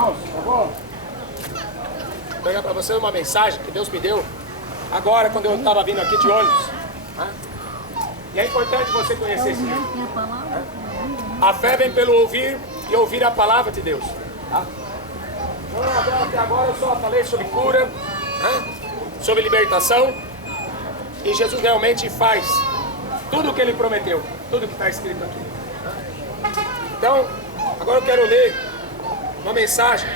Irmãos, eu vou pegar para vocês uma mensagem que Deus me deu agora, quando eu estava vindo aqui de ônibus. E é importante você conhecer esse livro. A fé vem pelo ouvir e ouvir a palavra de Deus. Então, até agora eu só falei sobre cura, sobre libertação. E Jesus realmente faz tudo o que Ele prometeu, tudo que está escrito aqui. Então, agora eu quero ler uma mensagem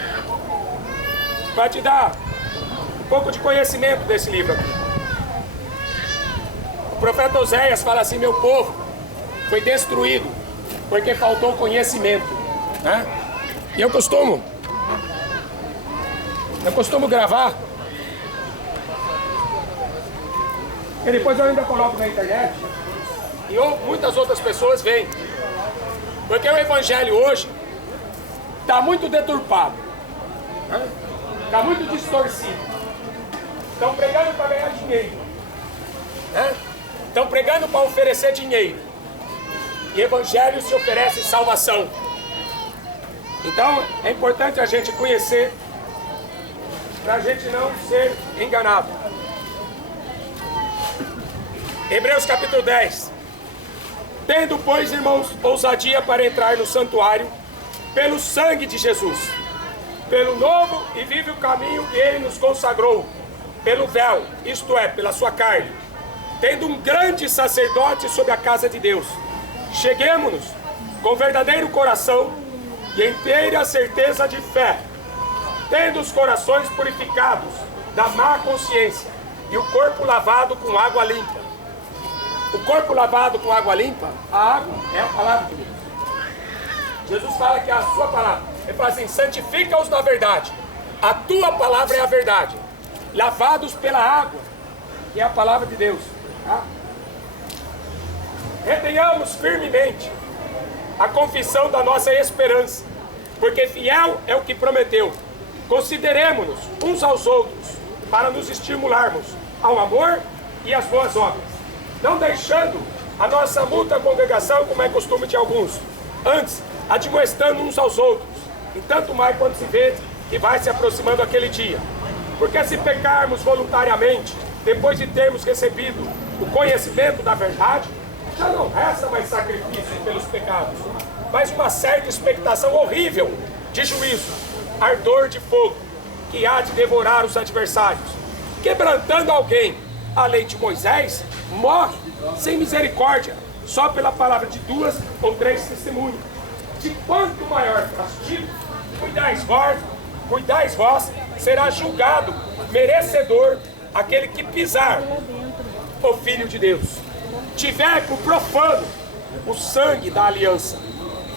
para te dar um pouco de conhecimento desse livro aqui. O profeta Oséias fala assim: meu povo foi destruído porque faltou conhecimento. E eu costumo gravar, e depois eu ainda coloco na internet, e muitas outras pessoas veem, porque o evangelho hoje está muito deturpado, está muito distorcido. Estão pregando para ganhar dinheiro, estão pregando para oferecer dinheiro, e evangelho se oferece salvação. Então é importante a gente conhecer, para a gente não ser enganado. Hebreus capítulo 10. Tendo, pois, irmãos, ousadia para entrar no santuário, pelo sangue de Jesus, pelo novo e vivo caminho que Ele nos consagrou, pelo véu, isto é, pela sua carne, tendo um grande sacerdote sobre a casa de Deus, cheguemo-nos com verdadeiro coração e inteira certeza de fé, tendo os corações purificados da má consciência e o corpo lavado com água limpa. O corpo lavado com água limpa, a água é a palavra de Deus. Jesus fala que é a sua palavra. Ele fala assim: santifica-os na verdade. A tua palavra é a verdade. Lavados pela água, que é a palavra de Deus. Retenhamos firmemente a confissão da nossa esperança, porque fiel é o que prometeu. Consideremo-nos uns aos outros para nos estimularmos ao amor e às boas obras, não deixando a nossa mútua congregação, como é costume de alguns, antes admoestando uns aos outros, e tanto mais quando se vê que vai se aproximando aquele dia. Porque se pecarmos voluntariamente, depois de termos recebido o conhecimento da verdade, já não resta mais sacrifício pelos pecados, mas uma certa expectação horrível de juízo, ardor de fogo, que há de devorar os adversários. Quebrantando alguém a lei de Moisés, morre sem misericórdia, só pela palavra de 2 ou 3 testemunhas. De quanto maior castigo cuidais vós, será julgado merecedor aquele que pisar o Filho de Deus, tiver por profano o sangue da aliança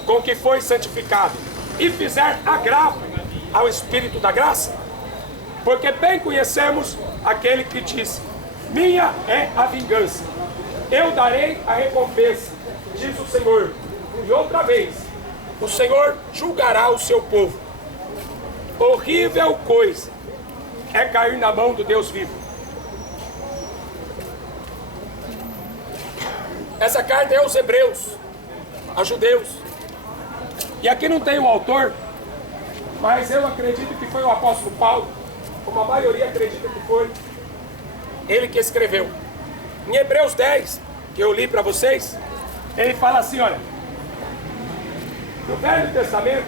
com que foi santificado, e fizer agravo ao Espírito da graça. Porque bem conhecemos aquele que disse: minha é a vingança, eu darei a recompensa, diz o Senhor. E outra vez, o Senhor julgará o seu povo. Horrível coisa é cair na mão do Deus vivo. Essa carta é aos hebreus, a judeus. E aqui não tem o autor, mas eu acredito que foi o apóstolo Paulo, como a maioria acredita que foi ele que escreveu. Em Hebreus 10, que eu li para vocês, ele fala assim, olha, no Velho Testamento,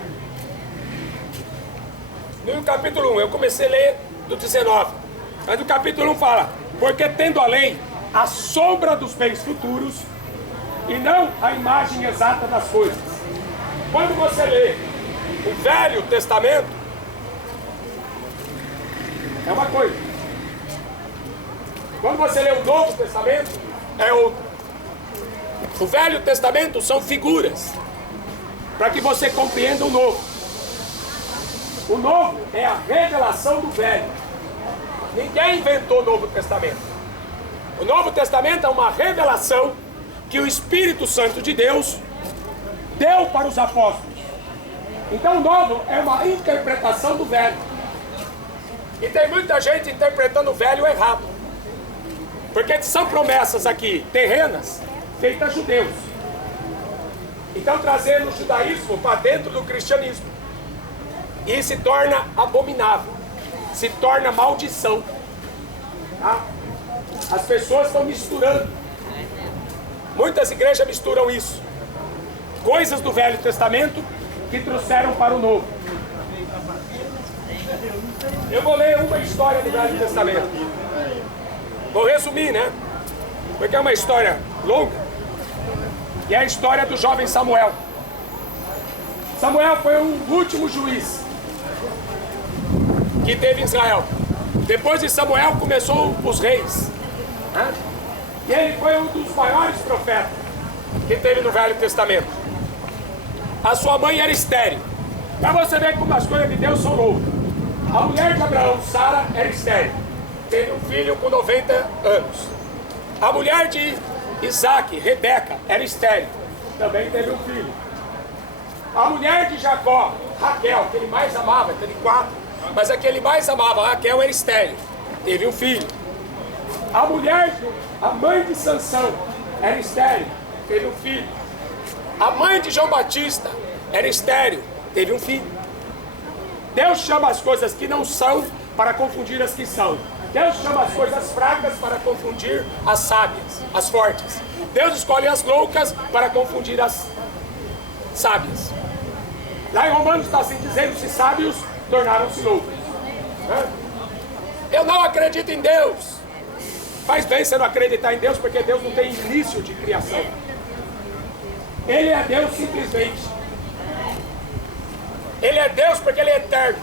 no capítulo 1, eu comecei a ler do 19, mas no capítulo 1 fala: porque tendo a lei a sombra dos bens futuros e não a imagem exata das coisas. Quando você lê o Velho Testamento, é uma coisa. Quando você lê o Novo Testamento, é outra. O Velho Testamento são figuras, para que você compreenda o Novo. O Novo é a revelação do Velho. Ninguém inventou o Novo Testamento. O Novo Testamento é uma revelação que o Espírito Santo de Deus deu para os apóstolos. Então o Novo é uma interpretação do Velho. E tem muita gente interpretando o Velho errado. Porque são promessas aqui terrenas feitas a judeus. Então trazendo o judaísmo para dentro do cristianismo. e se torna abominável, se torna maldição. Tá? As pessoas estão misturando. Muitas igrejas misturam isso. Coisas do Velho Testamento que trouxeram para o Novo. Eu vou ler uma história do Velho Testamento. Vou resumir, né? Porque é uma história longa. E é a história do jovem Samuel. Samuel foi o último juiz que teve em Israel. Depois de Samuel começou os reis, né? E ele foi um dos maiores profetas que teve no Velho Testamento. A sua mãe era estéril. Para você ver como as coisas de Deus são loucas. A mulher de Abraão, Sara, era estéril. Teve um filho com 90 anos. A mulher de Isaac, Rebeca, era estéril. Também teve um filho. A mulher de Jacó, Raquel, que ele mais amava, teve 4. Mas a que ele mais amava, Raquel, era estéril. Teve um filho. A mãe de Sansão, era estéril. Teve um filho. A mãe de João Batista era estéril. Teve um filho. Deus chama as coisas que não são para confundir as que são. Deus chama as coisas fracas para confundir as sábias, as fortes. Deus escolhe as loucas para confundir as sábias. Lá em Romanos está assim dizendo: se sábios tornaram-se loucos. Eu não acredito em Deus. Faz bem você não acreditar em Deus, porque Deus não tem início de criação. Ele é Deus simplesmente. Ele é Deus porque Ele é eterno.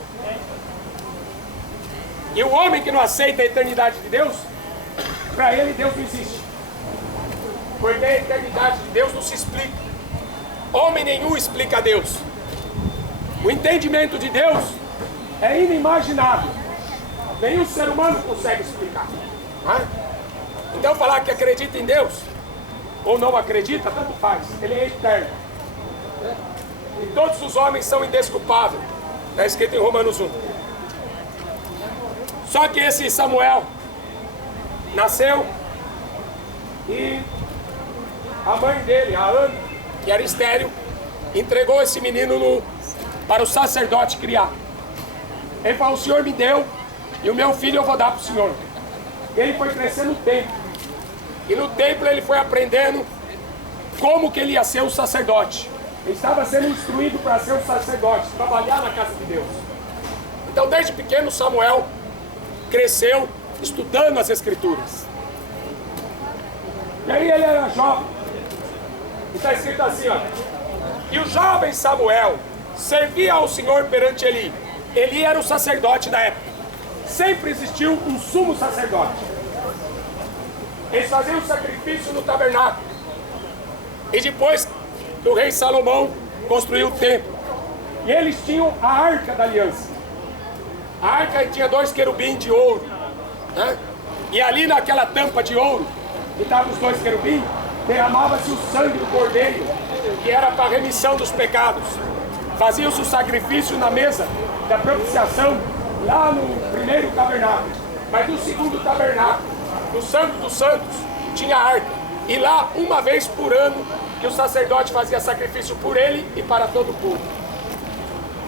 E o homem que não aceita a eternidade de Deus, para ele Deus não existe. Porque a eternidade de Deus não se explica. Homem nenhum explica a Deus. O entendimento de Deus é inimaginável. Nenhum ser humano consegue explicar. Então falar que acredita em Deus ou não acredita, tanto faz. Ele é eterno. E todos os homens são indesculpáveis. Está escrito em Romanos 1. Só que esse Samuel nasceu e a mãe dele, a Ana, que era estéril, entregou esse menino para o sacerdote criar. Ele falou: o Senhor me deu e o meu filho eu vou dar para o Senhor. Ele foi crescendo no templo. E no templo ele foi aprendendo como que ele ia ser um sacerdote. Ele estava sendo instruído para ser um sacerdote, trabalhar na casa de Deus. Então desde pequeno Samuel cresceu estudando as Escrituras. E aí ele era jovem. E está escrito assim, ó: e o jovem Samuel servia ao Senhor perante Eli. Eli era o sacerdote da época. Sempre existiu um sumo sacerdote. Eles faziam o sacrifício no tabernáculo. E depois que o rei Salomão construiu o templo, e eles tinham a arca da aliança. A arca tinha 2 querubins de ouro, né? E ali naquela tampa de ouro que estavam os 2 querubins, derramava-se o sangue do cordeiro, que era para a remissão dos pecados. Fazia-se o sacrifício na mesa da propiciação lá no primeiro tabernáculo. Mas no segundo tabernáculo, no Santo dos Santos, tinha a arca. E lá, uma vez por ano, que o sacerdote fazia sacrifício por ele e para todo o povo.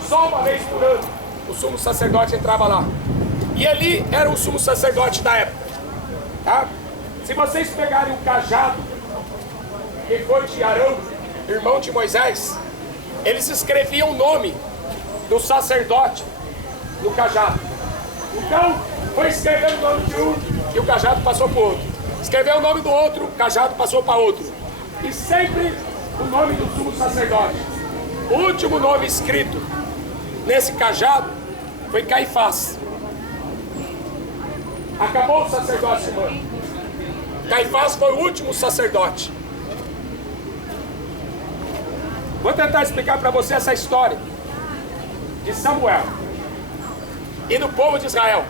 Só uma vez por ano o sumo sacerdote entrava lá. E Eli era o sumo sacerdote da época, tá? Se vocês pegarem o cajado que foi de Arão, irmão de Moisés, eles escreviam o nome do sacerdote no cajado. Então foi escrever o nome de um e o cajado passou para o outro. Escreveu o nome do outro, o cajado passou para outro. E sempre o nome do sumo sacerdote. O último nome escrito nesse cajado foi Caifás. Acabou o sacerdócio humano. Caifás foi o último sacerdote. Vou tentar explicar para você essa história de Samuel e do povo de Israel.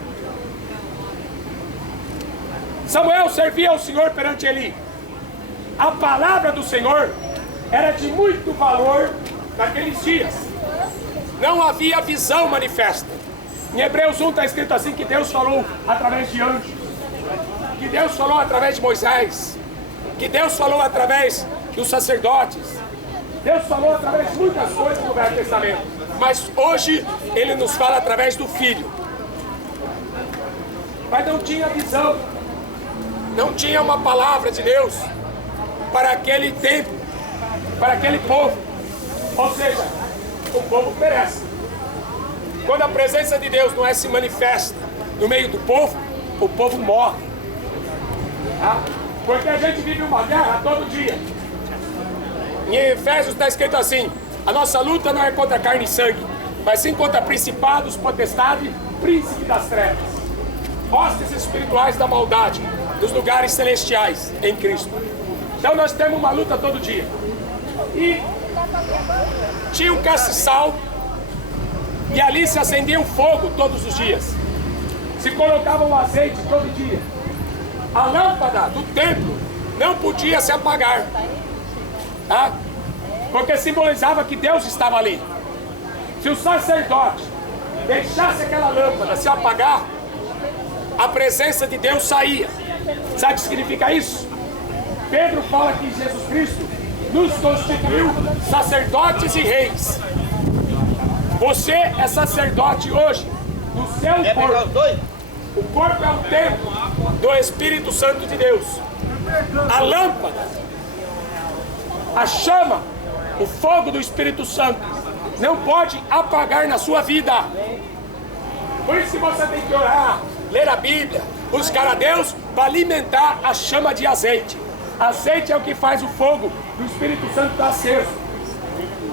Samuel servia ao Senhor perante Eli. A palavra do Senhor era de muito valor naqueles dias. Não havia visão manifesta. Em Hebreus 1 está escrito assim, que Deus falou através de anjos, que Deus falou através de Moisés, que Deus falou através dos sacerdotes, Deus falou através de muitas coisas no Velho Testamento, mas hoje Ele nos fala através do Filho. Mas não tinha visão, não tinha uma palavra de Deus para aquele tempo, para aquele povo. Ou seja, o povo perece. Quando a presença de Deus não é se manifesta no meio do povo, o povo morre. Tá? Porque a gente vive uma guerra todo dia. Em Efésios está escrito assim: a nossa luta não é contra carne e sangue, mas sim contra principados, potestades, príncipe das trevas, hostes espirituais da maldade, dos lugares celestiais em Cristo. Então nós temos uma luta todo dia. E tinha um castiçal, e ali se acendia um fogo todos os dias. Se colocava um azeite todo dia. A lâmpada do templo não podia se apagar, tá? Porque simbolizava que Deus estava ali. Se o sacerdote deixasse aquela lâmpada se apagar, a presença de Deus saía. Sabe o que significa isso? Pedro fala que Jesus Cristo nos constituiu sacerdotes e reis. Você é sacerdote hoje no seu corpo. O corpo é o templo do Espírito Santo de Deus. A lâmpada, a chama, o fogo do Espírito Santo não pode apagar na sua vida. Por isso que você tem que orar, ler a Bíblia, buscar a Deus para alimentar a chama de azeite. Azeite é o que faz o fogo do Espírito Santo estar aceso.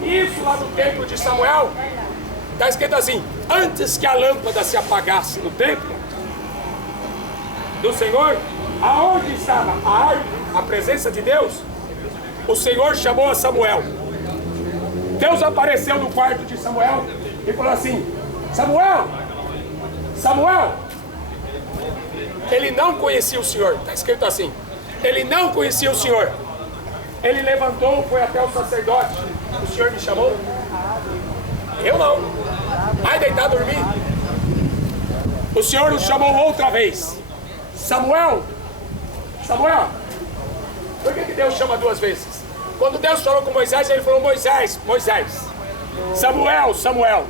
Isso lá no templo de Samuel está escrito assim: antes que a lâmpada se apagasse no templo do Senhor, aonde estava a arca, a presença de Deus, o Senhor chamou a Samuel. Deus apareceu no quarto de Samuel e falou assim: Samuel, Samuel. Ele não conhecia o Senhor, está escrito assim. Ele não conhecia o Senhor. Ele levantou, foi até o sacerdote. O Senhor me chamou? Eu não. Vai deitar dormir. O Senhor nos chamou outra vez. Samuel, Samuel. Por que Deus chama duas vezes? Quando Deus falou com Moisés, Ele falou: Moisés, Moisés. Samuel, Samuel.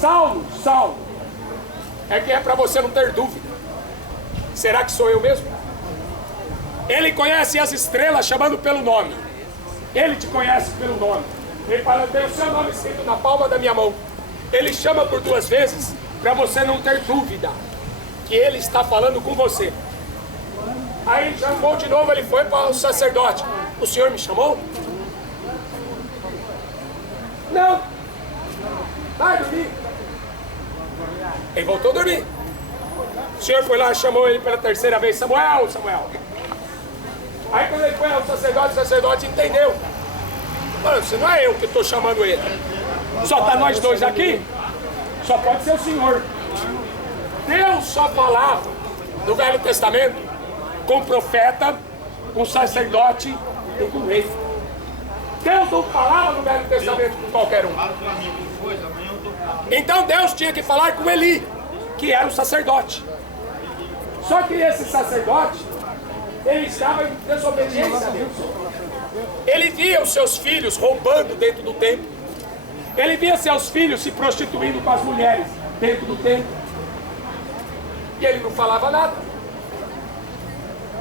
Saulo, Saulo. É que é para você não ter dúvida. Será que sou eu mesmo? Ele conhece as estrelas chamando pelo nome. Ele te conhece pelo nome. Ele fala: eu tenho o seu nome escrito na palma da minha mão. Ele chama por duas vezes para você não ter dúvida que Ele está falando com você. Aí ele chamou de novo, ele foi para o sacerdote. O Senhor me chamou? Não. Vai dormir. Ele voltou a dormir. O Senhor foi lá e chamou ele pela terceira vez: Samuel, Samuel. Aí quando ele foi ao sacerdote, o sacerdote entendeu. Mano, se não é eu que estou chamando ele, só está nós dois aqui, só pode ser o Senhor. Deus só falava no Velho Testamento com profeta, com sacerdote e com rei. Deus não falava no Velho Testamento com qualquer um. Então Deus tinha que falar com Eli, que era o sacerdote. Só que esse sacerdote, ele estava em desobediência a Deus. Ele via os seus filhos roubando dentro do templo. Ele via seus filhos se prostituindo com as mulheres dentro do templo. E ele não falava nada.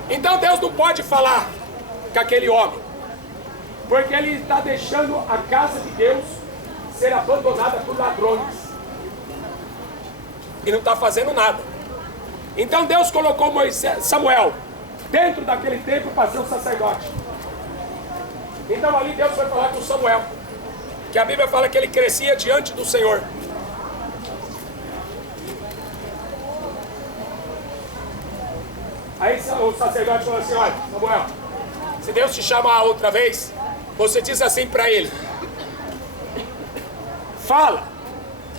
Então Deus não pode falar com aquele homem, porque ele está deixando a casa de Deus ser abandonada por ladrões. E não está fazendo nada. Então Deus colocou Samuel dentro daquele templo para ser um sacerdote. Então ali Deus foi falar com Samuel, que a Bíblia fala que ele crescia diante do Senhor. Aí o sacerdote falou assim: olha, Samuel, se Deus te chamar outra vez, você diz assim para ele: fala,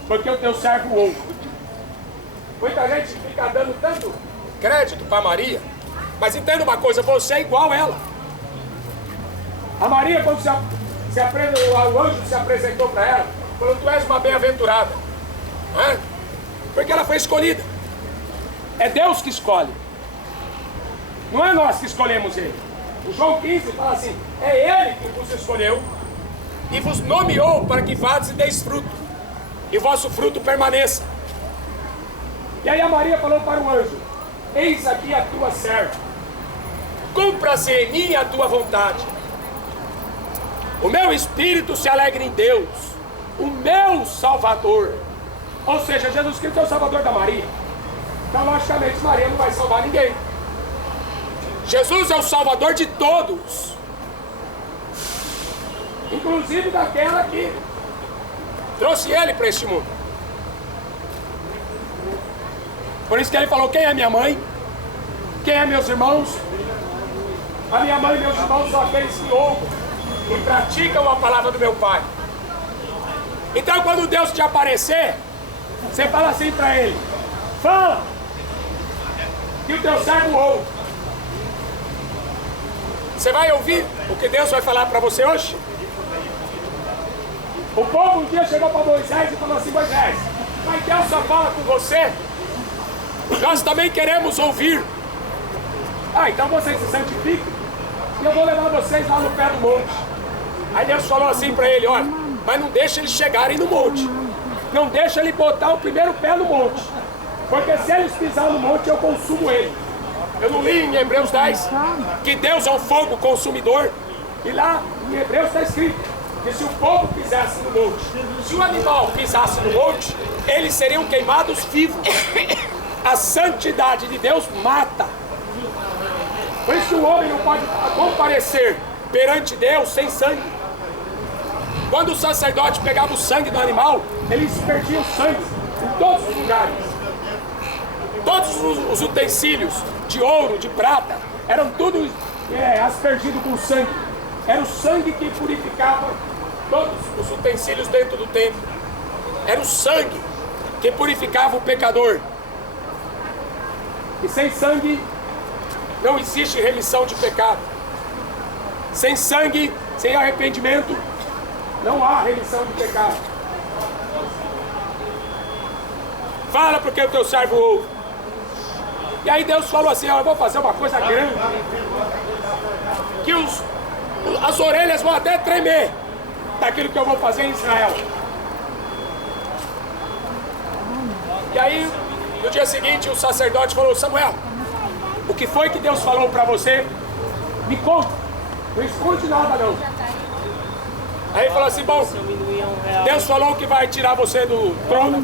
porque o teu servo ouve. Muita gente fica dando tanto crédito para Maria, mas entenda uma coisa: você é igual a ela. A Maria, quando o anjo se apresentou para ela, falou: tu és uma bem-aventurada, porque ela foi escolhida. É Deus que escolhe, não é nós que escolhemos ele. O João 15 fala assim: É Ele que vos escolheu e vos nomeou para que vades e deis fruto, e vosso fruto permaneça. E aí a Maria falou para o anjo: eis aqui a tua serva, cumpra-se em mim a tua vontade. O meu espírito se alegra em Deus, o meu Salvador. Ou seja, Jesus Cristo é o Salvador da Maria. Então, logicamente, Maria não vai salvar ninguém. Jesus é o Salvador de todos, inclusive daquela que trouxe ele para este mundo. Por isso que ele falou: quem é minha mãe? Quem é meus irmãos? A minha mãe e meus irmãos são aqueles que ouvem e praticam a palavra do meu Pai. Então, quando Deus te aparecer, você fala assim para ele: fala, que o teu servo ouve. Você vai ouvir o que Deus vai falar para você hoje? O povo um dia chegou para Moisés e falou assim: Moisés, mas Deus só fala com você? Nós também queremos ouvir. Ah, então vocês se santificam e eu vou levar vocês lá no pé do monte. Aí Deus falou assim para ele: olha, mas não deixa eles chegarem no monte. Não deixa ele botar o primeiro pé no monte. Porque se eles pisarem no monte, eu consumo ele. Eu não li em Hebreus 10 que Deus é um fogo consumidor. E lá em Hebreus está escrito que se o povo pisasse no monte, se o animal pisasse no monte, eles seriam queimados vivos. A santidade de Deus mata. Por isso que o homem não pode comparecer perante Deus sem sangue. Quando o sacerdote pegava o sangue do animal, ele dispergia o sangue em todos os lugares. Todos os utensílios de ouro, de prata, eram tudo aspergido com sangue. Era o sangue que purificava todos os utensílios dentro do templo. Era o sangue que purificava o pecador. E sem sangue não existe remissão de pecado. Sem sangue, sem arrependimento, não há remissão de pecado. Fala porque o teu servo ouve. E aí Deus falou assim: ó, eu vou fazer uma coisa grande, que as orelhas vão até tremer daquilo que eu vou fazer em Israel. E aí, no dia seguinte, o sacerdote falou: Samuel, o que foi que Deus falou para você? Me conta, não esconde nada não. Aí ele falou assim: bom, Deus falou que vai tirar você do trono,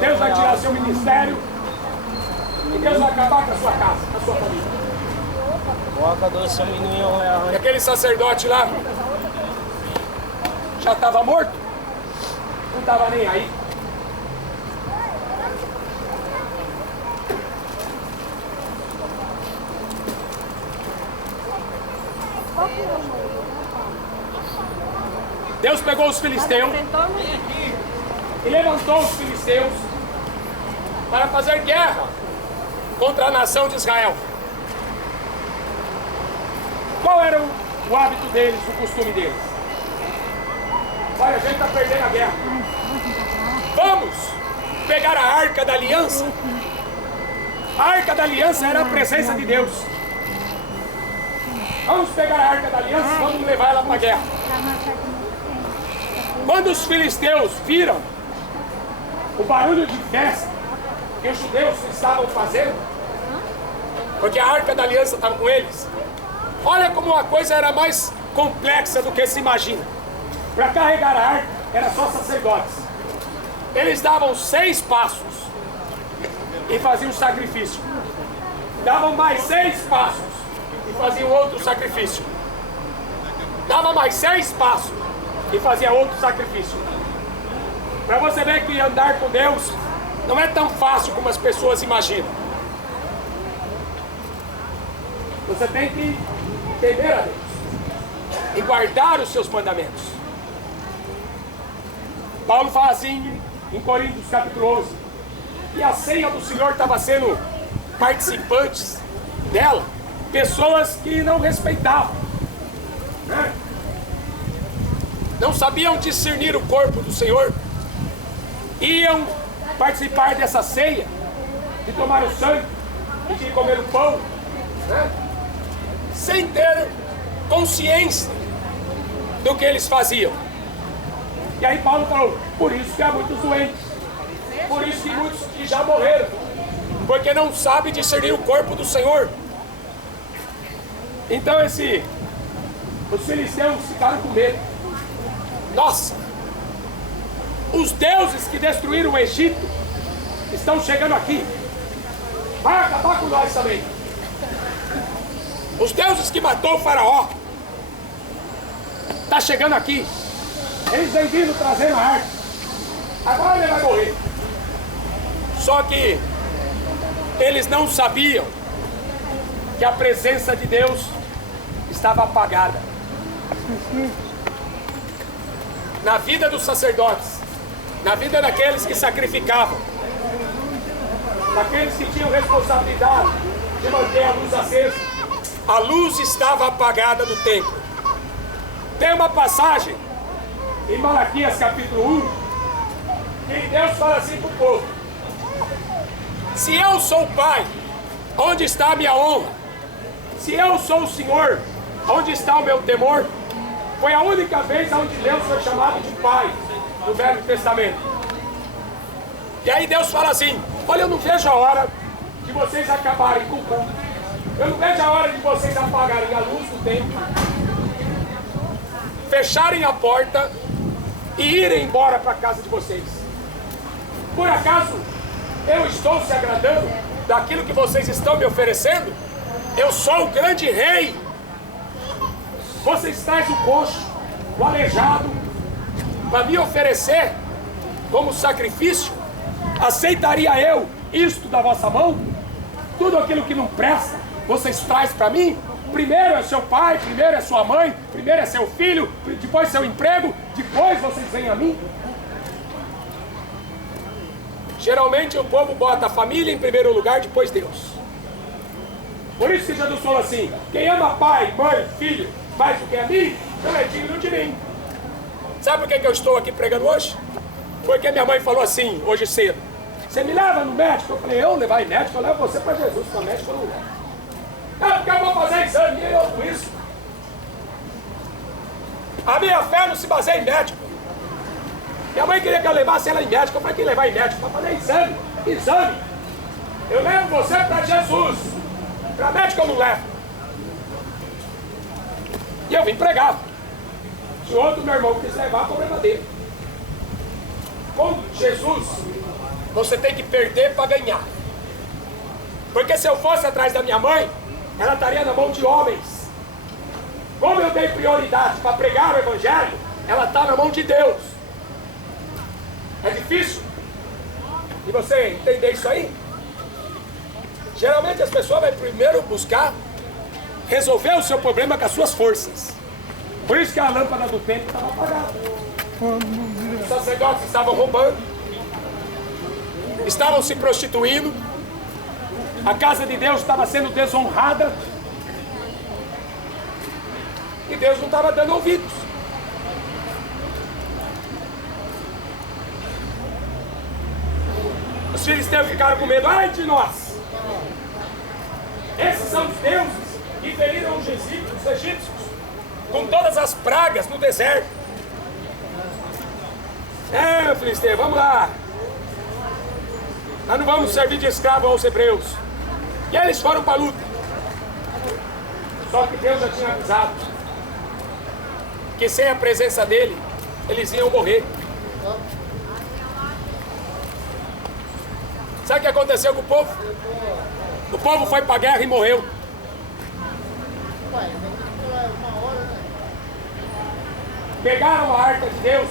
Deus vai tirar seu ministério, e Deus vai acabar com a sua casa, com a sua família. E aquele sacerdote lá já estava morto, não estava nem aí. Deus pegou os filisteus e levantou os filisteus para fazer guerra contra a nação de Israel. Qual era o hábito deles, o costume deles? Olha, a gente está perdendo a guerra. Vamos pegar a Arca da Aliança. A Arca da Aliança era a presença de Deus. Vamos pegar a Arca da Aliança e vamos levar ela para a guerra. Quando os filisteus viram o barulho de festa que os judeus estavam fazendo, porque a Arca da Aliança estava com eles, olha como a coisa era mais complexa do que se imagina. Para carregar a arca, era só sacerdotes. Eles davam 6 passos e faziam sacrifício. Davam mais 6 passos e faziam outro sacrifício. Dava mais 6 passos e fazia outro sacrifício. Para você ver que andar com Deus não é tão fácil como as pessoas imaginam. Você tem que temer a Deus e guardar os seus mandamentos. Paulo fala assim em Coríntios capítulo 11, que a ceia do Senhor estava sendo participantes dela pessoas que não respeitavam, né? Não sabiam discernir o corpo do Senhor, iam participar dessa ceia, de tomar o sangue e de comer o pão, né? Sem ter consciência do que eles faziam. E aí Paulo falou, por isso que há muitos doentes, por isso que muitos que já morreram, porque não sabem discernir o corpo do Senhor. Então os filisteus ficaram com medo. Nossa, os deuses que destruíram o Egito estão chegando aqui, vai acabar com nós também. Os deuses que matou o faraó está chegando aqui. Eles vêm vindo trazendo a arca. Agora ele vai morrer. Só que eles não sabiam que a presença de Deus estava apagada na vida dos sacerdotes, na vida daqueles que sacrificavam, daqueles que tinham responsabilidade de manter a luz acesa. A luz estava apagada do templo. Tem uma passagem em Malaquias capítulo 1, que Deus fala assim para o povo: se eu sou o Pai, onde está a minha honra? Se eu sou o Senhor, onde está o meu temor? Foi a única vez onde Deus foi chamado de Pai no Velho Testamento. E aí Deus fala assim: olha, eu não vejo a hora de vocês acabarem com o culto. Eu não vejo a hora de vocês apagarem a luz do templo, fecharem a porta e irem embora para a casa de vocês. Por acaso eu estou se agradando daquilo que vocês estão me oferecendo? Eu sou o grande rei. Vocês trazem o coxo, o aleijado, para me oferecer como sacrifício? Aceitaria eu isto da vossa mão? Tudo aquilo que não presta, vocês trazem para mim? Primeiro é seu pai, primeiro é sua mãe, primeiro é seu filho, depois seu emprego, depois vocês vêm a mim? Geralmente o povo bota a família em primeiro lugar, depois Deus. Por isso que Jesus falou assim: quem ama pai, mãe, filho, mais do que a mim, não é digno de mim. Sabe por que eu estou aqui pregando hoje? Porque minha mãe falou assim, hoje cedo: você me leva no médico? Eu falei: eu levar em médico? Eu levo você para Jesus, para médico eu não levo. É porque eu vou fazer exame e eu com isso. A minha fé não se baseia em médico. Minha mãe queria que eu levasse ela em médico. Eu falei que levar em médico para fazer exame. Exame. Eu levo você para Jesus. Para médico eu não levo. E eu vim pregar. Se outro meu irmão quis levar, problema dele. Com Jesus, você tem que perder para ganhar. Porque se eu fosse atrás da minha mãe, ela estaria na mão de homens. Como eu dei prioridade para pregar o Evangelho, ela está na mão de Deus. É difícil de você entender isso aí? Geralmente as pessoas vão primeiro buscar resolver o seu problema com as suas forças. Por isso que a lâmpada do templo estava apagada. Os sacerdotes estavam roubando, estavam se prostituindo, a casa de Deus estava sendo desonrada e Deus não estava dando ouvidos. Os filisteus ficaram com medo. Ai de nós! Esses são os deuses que feriram os egípcios com todas as pragas no deserto. É, filisteu, vamos lá. Nós não vamos servir de escravo aos hebreus. E eles foram para a luta. Só que Deus já tinha avisado que sem a presença dele, eles iam morrer. Sabe o que aconteceu com o povo? O povo foi para a guerra e morreu. Pegaram a arca de Deus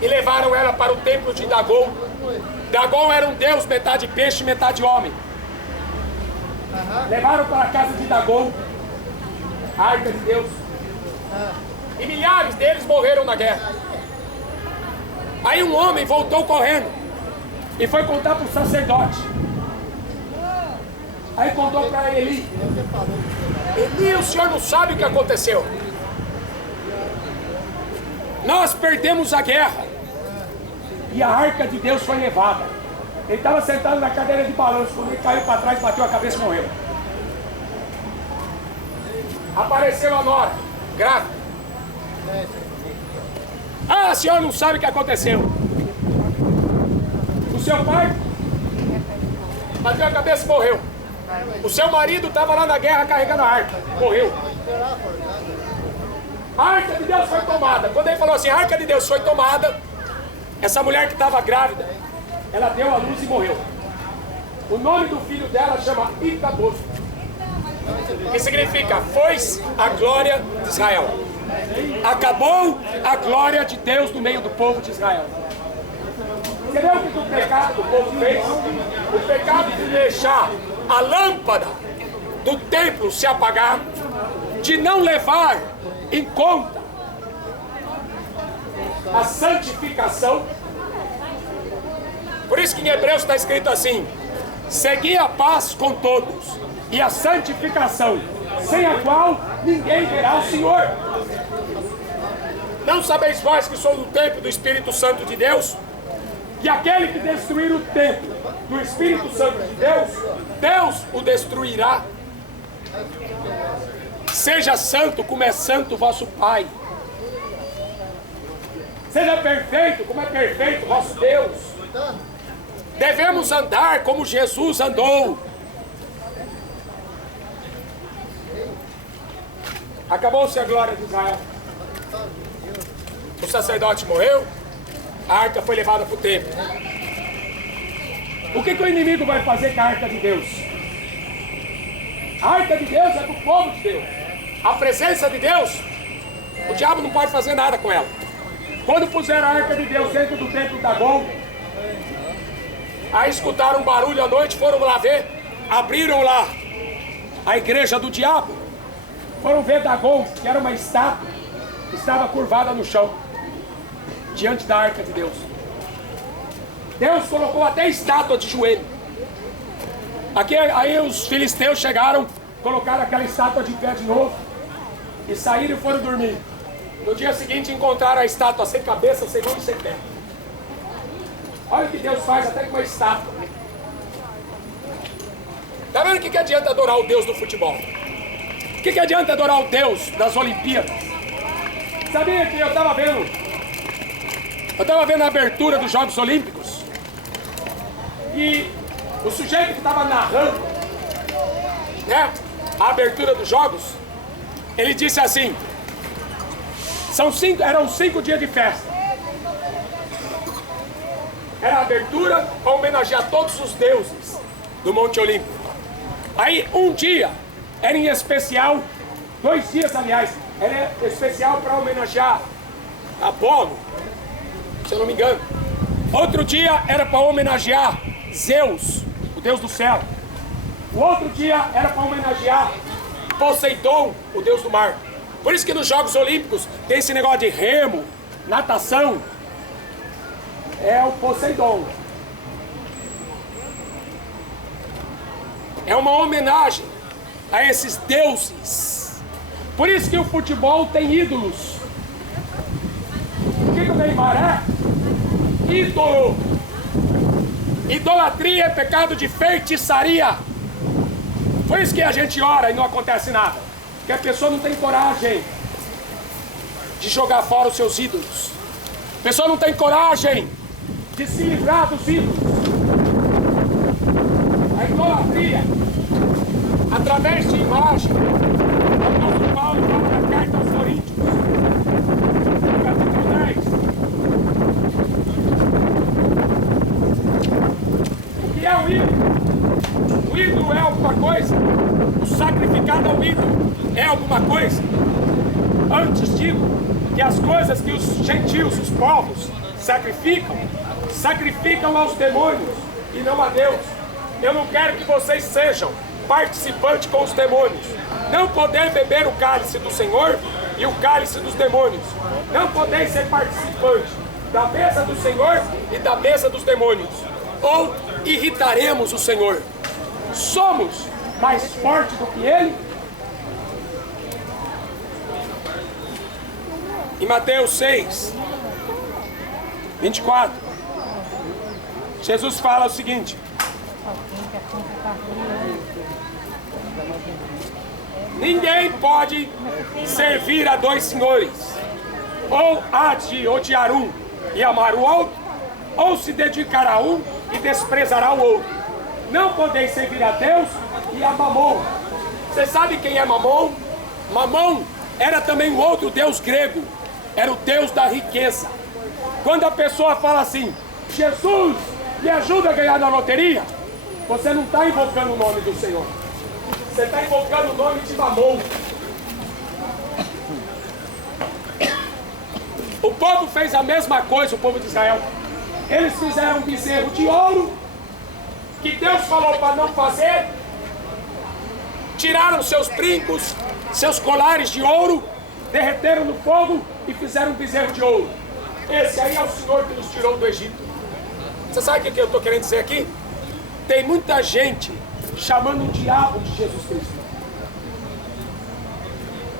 e levaram ela para o templo de Dagom. Dagom era um deus, metade peixe, metade homem. Levaram para a casa de Dagom a arca de Deus. E milhares deles morreram na guerra. Aí um homem voltou correndo e foi contar para o sacerdote. Aí contou para Eli: Eli, o senhor não sabe o que aconteceu. Nós perdemos a guerra e a arca de Deus foi levada. Ele estava sentado na cadeira de balanço. Quando ele caiu para trás, bateu a cabeça e morreu. apareceu a nora, grávida. Ah, a senhora não sabe o que aconteceu. O seu pai bateu a cabeça e morreu. O seu marido estava lá na guerra carregando a arca, morreu. A arca de Deus foi tomada. Quando ele falou assim, a arca de Deus foi tomada, essa mulher que estava grávida, ela deu a luz e morreu. O nome do filho dela chama Icabod, que significa, foi-se a glória de Israel. Acabou a glória de Deus no meio do povo de Israel. Entendeu o que o pecado do povo fez? O pecado de deixar a lâmpada do templo se apagar, de não levar em conta a santificação. Por isso que em Hebreus está escrito assim: segui a paz com todos e a santificação, sem a qual ninguém verá o Senhor. Não sabeis vós que sou do templo do Espírito Santo de Deus? E aquele que destruir o templo do Espírito Santo de Deus, Deus o destruirá. Seja santo como é santo vosso Pai. Seja perfeito como é perfeito vosso Deus. Devemos andar como Jesus andou. Acabou-se a glória de Israel. O sacerdote morreu, a arca foi levada para o templo. O que o inimigo vai fazer com a arca de Deus? A arca de Deus é para o povo de Deus. A presença de Deus, o diabo não pode fazer nada com ela. Quando puseram a arca de Deus dentro do templo da Dagon, aí escutaram um barulho à noite, foram lá ver, abriram lá a igreja do diabo, foram ver Dagon, que era uma estátua, estava curvada no chão, diante da arca de Deus. Deus colocou até estátua de joelho. Aqui, aí os filisteus chegaram, colocaram aquela estátua de pé de novo, e saíram e foram dormir. No dia seguinte encontraram a estátua sem cabeça, sem mão e sem pé. Olha o que Deus faz até com uma estátua. Tá vendo o que adianta adorar o Deus do futebol? O que adianta adorar o Deus das Olimpíadas? Sabia que eu estava vendo a abertura dos Jogos Olímpicos, e o sujeito que estava narrando, né, a abertura dos Jogos, ele disse assim: eram 5 dias de festa. Era a abertura para homenagear todos os deuses do Monte Olímpico. Aí um dia era em especial, 2 dias aliás, era especial para homenagear Apolo, se eu não me engano. Outro dia era para homenagear Zeus, o deus do céu. O outro dia era para homenagear Poseidon, o deus do mar. Por isso que nos Jogos Olímpicos tem esse negócio de remo, natação. É o Poseidon. É uma homenagem a esses deuses. Por isso que o futebol tem ídolos. O que o Neymar é? Ídolo. Idolatria é pecado de feitiçaria. Por isso que a gente ora e não acontece nada. Porque a pessoa não tem coragem de jogar fora os seus ídolos. A pessoa não tem coragem de se livrar dos ídolos. A idolatria, através de imagem, o apóstolo Paulo fala na carta aos Coríntios, no capítulo 10. O que é o ídolo? O ídolo é alguma coisa? O sacrificado ao ídolo é alguma coisa? Antes digo que as coisas que os gentios, os povos, sacrificam aos demônios e não a Deus. Eu não quero que vocês sejam participantes com os demônios. Não poder beber o cálice do Senhor e o cálice dos demônios. Não poder ser participante da mesa do Senhor e da mesa dos demônios. Ou irritaremos o Senhor. Somos mais fortes do que Ele? Em Mateus 6, 24, Jesus fala o seguinte: Ninguém pode servir a dois senhores. Ou há de odiar um e amar o outro, ou se dedicará a um e desprezará o outro. Não podeis servir a Deus e a Mamon. Você sabe quem é Mamon? Mamon era também um outro deus grego. Era o deus da riqueza. Quando a pessoa fala assim, Jesus, me ajuda a ganhar na loteria, você não está invocando o nome do Senhor. Você está invocando o nome de Mamon. O povo fez a mesma coisa, o povo de Israel. Eles fizeram um bezerro de ouro, que Deus falou para não fazer. Tiraram seus brincos, seus colares de ouro, derreteram no fogo e fizeram um bezerro de ouro. Esse aí é o Senhor que nos tirou do Egito. Você sabe o que eu estou querendo dizer aqui? Tem muita gente chamando o diabo de Jesus Cristo.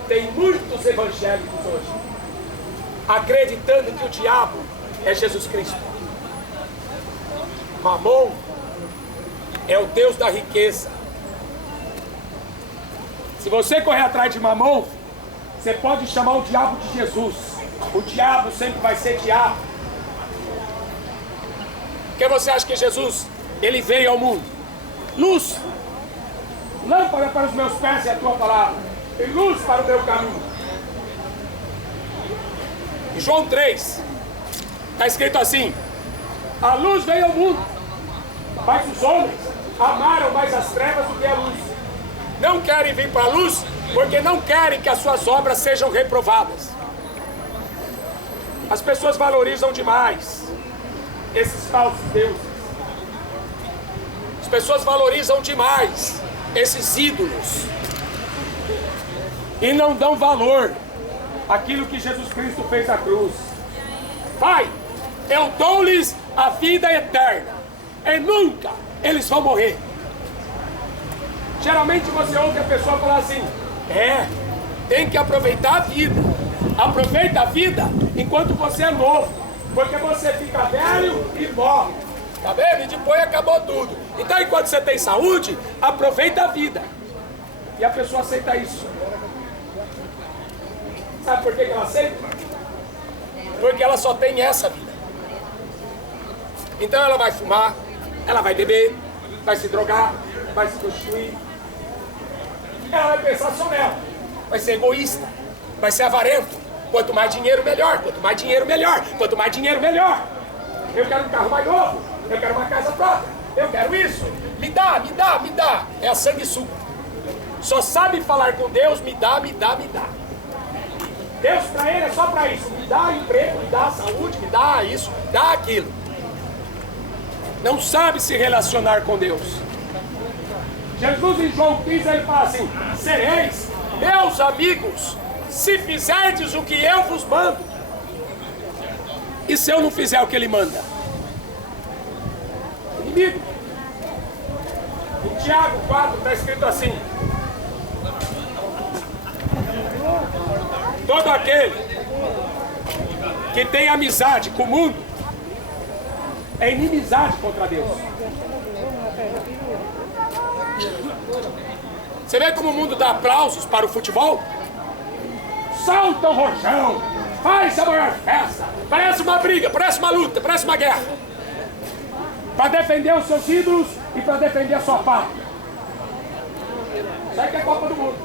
Tem muitos evangélicos hoje acreditando que o diabo é Jesus Cristo. Mamon é o Deus da riqueza. Se você correr atrás de Mamon, você pode chamar o diabo de Jesus. O diabo sempre vai ser diabo. Porque você acha que Jesus, ele veio ao mundo? Luz, lâmpada para os meus pés é a tua palavra, e luz para o meu caminho. Em João 3, está escrito assim: a luz veio ao mundo, mas os homens amaram mais as trevas do que a luz. Não querem vir para a luz, porque não querem que as suas obras sejam reprovadas. As pessoas valorizam demais esses falsos deuses. As pessoas valorizam demais esses ídolos e não dão valor àquilo que Jesus Cristo fez na cruz. Pai, eu dou-lhes a vida eterna e nunca eles vão morrer. Geralmente você ouve a pessoa falar assim: tem que aproveitar a vida. Aproveita a vida enquanto você é novo, porque você fica velho e morre. Tá vendo? E depois acabou tudo. Então, enquanto você tem saúde, aproveita a vida. E a pessoa aceita isso. Sabe por que ela aceita? Porque ela só tem essa vida. Então ela vai fumar, ela vai beber, vai se drogar, vai se prostituir. Ela vai pensar só nela. Vai ser egoísta, vai ser avarento. Quanto mais dinheiro, melhor. Quanto mais dinheiro, melhor. Quanto mais dinheiro, melhor. Eu quero um carro mais novo. Eu quero uma casa própria. Eu quero isso. Me dá, me dá, me dá. É a sanguessuga. Só sabe falar com Deus, me dá, me dá, me dá. Deus para ele é só para isso. Me dá emprego, me dá saúde, me dá isso, dá aquilo. Não sabe se relacionar com Deus. Jesus em João 15 ele fala assim: sereis meus amigos se fizerdes o que eu vos mando. E se eu não fizer o que ele manda? Inimigo. Em Tiago 4 está escrito assim: todo aquele que tem amizade com o mundo é inimizade contra Deus. Você vê como o mundo dá aplausos para o futebol? Salta o rojão, faz a maior festa, parece uma briga, parece uma luta, parece uma guerra, para defender os seus ídolos e para defender a sua pátria. Isso aí que é Copa do Mundo.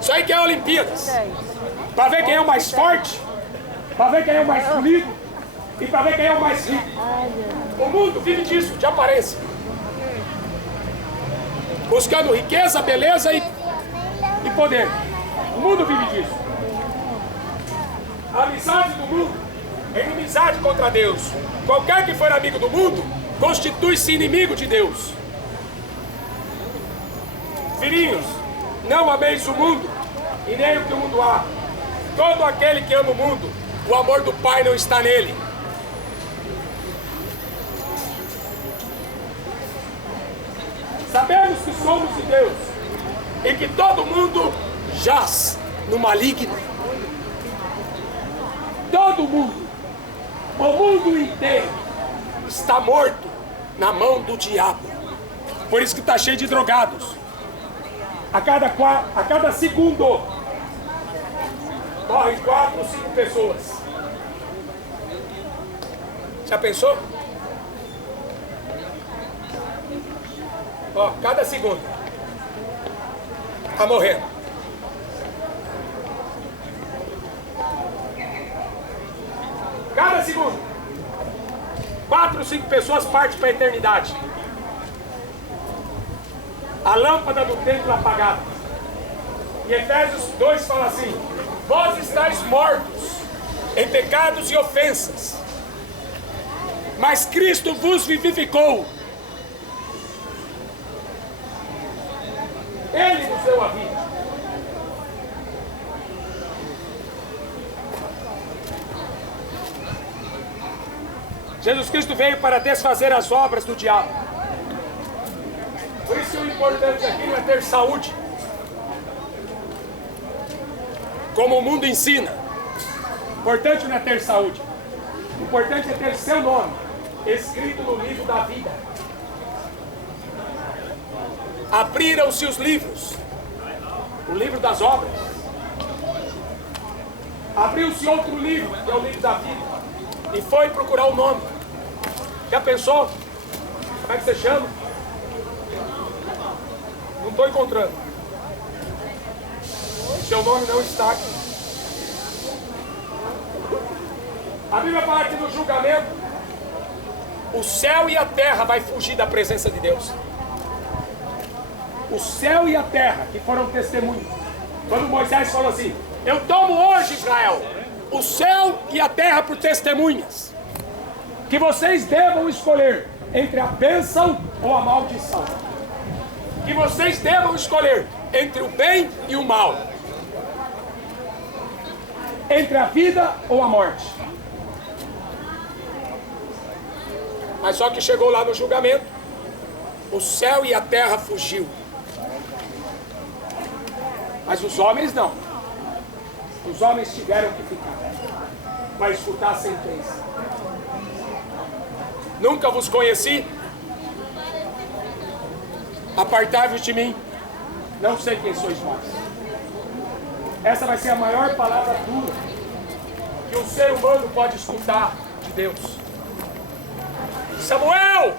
Isso aí que é Olimpíadas. Para ver quem é o mais forte, para ver quem é o mais bonito e para ver quem é o mais rico. O mundo vive disso, de aparência, buscando riqueza, beleza e poder. O mundo vive disso. A amizade do mundo é inimizade contra Deus. Qualquer que for amigo do mundo constitui-se inimigo de Deus. Filhinhos, não ameis o mundo e nem o que o mundo há. Todo aquele que ama o mundo, o amor do Pai não está nele. Sabemos que somos de Deus e que todo mundo jaz no maligno. Todo mundo, o mundo inteiro está morto na mão do diabo. Por isso que está cheio de drogados, A cada segundo morrem 4 ou 5 pessoas. Já pensou? Ó, cada segundo tá morrendo. Cada segundo 4 ou 5 pessoas partem para a eternidade. A lâmpada do templo apagada. E Efésios 2 fala assim: vós estáis mortos em pecados e ofensas, mas Cristo vos vivificou. Ele nos deu a vida. Jesus Cristo veio para desfazer as obras do diabo. Por isso o importante aqui não é ter saúde, como o mundo ensina. O importante não é ter saúde. O importante é ter seu nome escrito no livro da vida. Abriram-se os livros. O livro das obras. Abriu-se outro livro, que é o livro da vida. E foi procurar o nome. Já pensou? Como é que você chama? Não estou encontrando. Seu nome não está aqui. A Bíblia fala que no julgamento o céu e a terra vai fugir da presença de Deus. O céu e a terra que foram testemunhas. Quando Moisés falou assim: eu tomo hoje, Israel, o céu e a terra por testemunhas, que vocês devam escolher entre a bênção ou a maldição. Que vocês devam escolher entre o bem e o mal, entre a vida ou a morte. Mas só que chegou lá no julgamento, o céu e a terra fugiu. Mas os homens não. Os homens tiveram que ficar para escutar a sentença. Nunca vos conheci, apartai-vos de mim, não sei quem sois vós. Essa vai ser a maior palavra dura que um ser humano pode escutar de Deus. Samuel,